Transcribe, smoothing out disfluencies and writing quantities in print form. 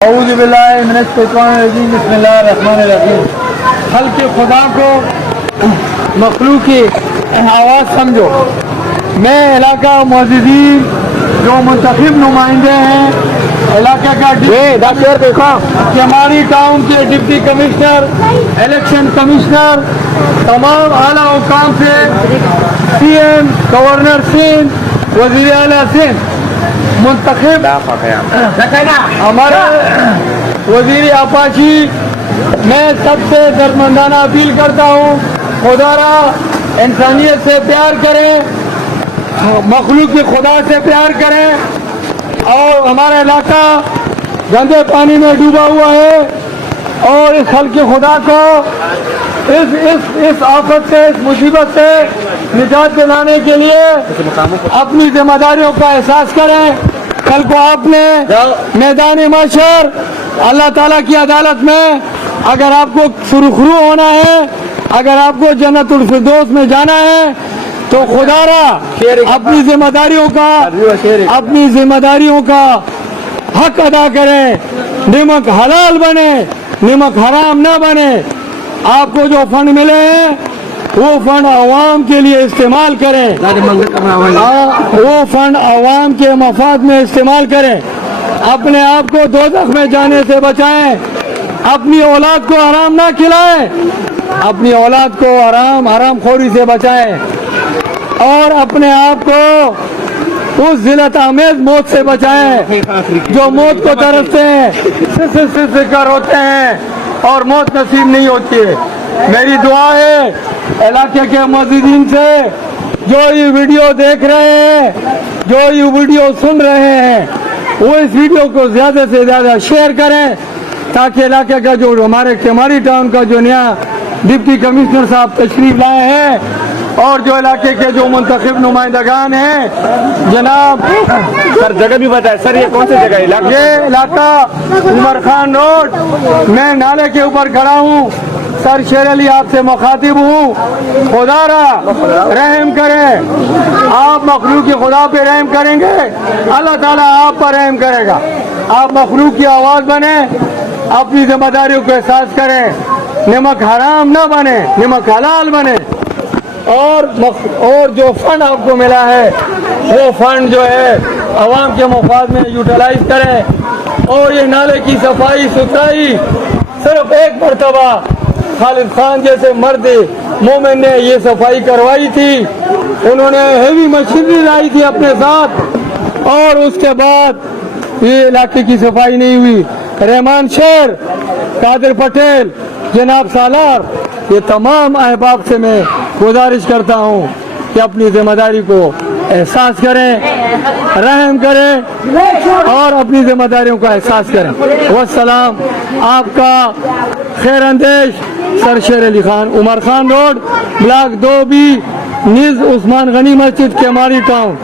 اعوذ باللہ من الشیطان الرجیم بسم اللہ الرحمن الرحیم۔ خلق خدا کو مخلوق کی آواز سمجھو۔ میں علاقہ معززین جو منتخب نمائندے ہیں، علاقہ کا کیماڑی ٹاؤن کے ڈپٹی کمشنر، الیکشن کمشنر، تمام اعلیٰ حکام سے سی ایم، گورنر سندھ، وزیر اعلیٰ سندھ، منتخب ہمارے وزیر آپاشی، میں سب سے درمندانہ اپیل کرتا ہوں، خدا را انسانیت سے پیار کریں، مخلوق کے خدا سے پیار کریں، اور ہمارا علاقہ گندے پانی میں ڈوبا ہوا ہے، اور اس خلق خدا کو اس آفت سے، اس مصیبت سے نجات دلانے کے لیے اپنی ذمہ داریوں کا احساس کریں۔ کل کو آپ نے میدان محشر اللہ تعالیٰ کی عدالت میں اگر آپ کو سرخرو ہونا ہے، اگر آپ کو جنت الفردوس میں جانا ہے، تو خدا را اپنی ذمہ داریوں کا حق ادا کریں، نمک حلال بنے، نمک حرام نہ بنے۔ آپ کو جو فنڈ ملے ہیں وہ فنڈ عوام کے لیے استعمال کریں، وہ فنڈ عوام کے مفاد میں استعمال کریں، اپنے آپ کو دوزخ میں جانے سے بچائیں، اپنی اولاد کو حرام نہ کھلائیں، اپنی اولاد کو حرام خوری سے بچائیں، اور اپنے آپ کو اس ذلت آمیز موت سے بچائیں جو موت کو ترستے ہیں، سکر ہوتے ہیں اور موت نصیب نہیں ہوتی ہے۔ میری دعا ہے علاقے کے معززین سے، جو یہ ویڈیو دیکھ رہے ہیں، جو یہ ویڈیو سن رہے ہیں، وہ اس ویڈیو کو زیادہ سے زیادہ شیئر کریں، تاکہ علاقے کا جو ہمارے کیماڑی ٹاؤن کا جو نیا ڈپٹی کمشنر صاحب تشریف لائے ہیں، اور جو علاقے کے جو منتخب نمائندگان ہیں، جناب سر جگہ بھی بتائے سر، یہ کون سی جگہ ہے؟ یہ علاقہ عمر خان روڈ، میں نالے کے اوپر کھڑا ہوں، سر شیر علی آپ سے مخاطب ہوں، خدا را رحم کریں، آپ مخلوق کی خدا پہ رحم کریں گے، اللہ تعالیٰ آپ پر رحم کرے گا۔ آپ مخلوق کی آواز بنیں، اپنی ذمہ داریوں کو احساس کریں، نمک حرام نہ بنے، نمک حلال بنے، اور جو فنڈ آپ کو ملا ہے وہ فنڈ جو ہے عوام کے مفاد میں یوٹیلائز کریں، اور یہ نالے کی صفائی ستھرائی صرف ایک مرتبہ خالد خان جیسے مرد مومن نے یہ صفائی کروائی تھی، انہوں نے ہیوی مشینری لائی تھی اپنے ساتھ، اور اس کے بعد یہ علاقے کی صفائی نہیں ہوئی۔ رحمان شیر، قادر پٹیل، جناب سالار، یہ تمام احباب سے میں گزارش کرتا ہوں کہ اپنی ذمہ داری کو احساس کریں، رحم کریں، اور اپنی ذمہ داریوں کا احساس کریں۔ والسلام، آپ کا خیر اندیش سر شیر علی خان، عمر خان روڈ، بلاک 2B، نیز عثمان غنی مسجد، کیماڑی ٹاؤن۔